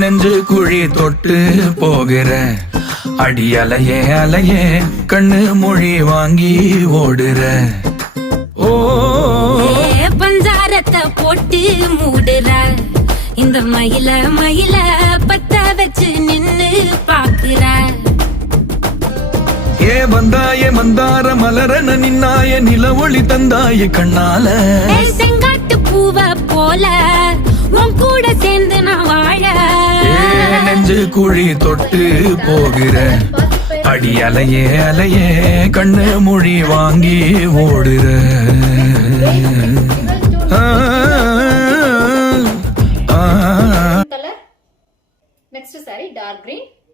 நெஞ்சு குழி தொட்டு போகிற அடி அலையே அலையே கண்ணு மொழி வாங்கி ஓடுற. ஓ பஞ்சாரத்தை போட்டு மூடுற இந்த மயில மயில பத்த வச்சு நின்னு பாக்குற. ஏ வந்தாய மந்தார மலரன நின்னாய நில ஒளி தந்தாய கண்ணால. செங்காட்டு பூவ போல உன் கூட சேர்ந்து நான் வாழ. நெஞ்சு குழி தொட்டு போகிற அடி அலையே அலையே கண்ணு மொழி வாங்கி ஓடுற. Next saree dark green.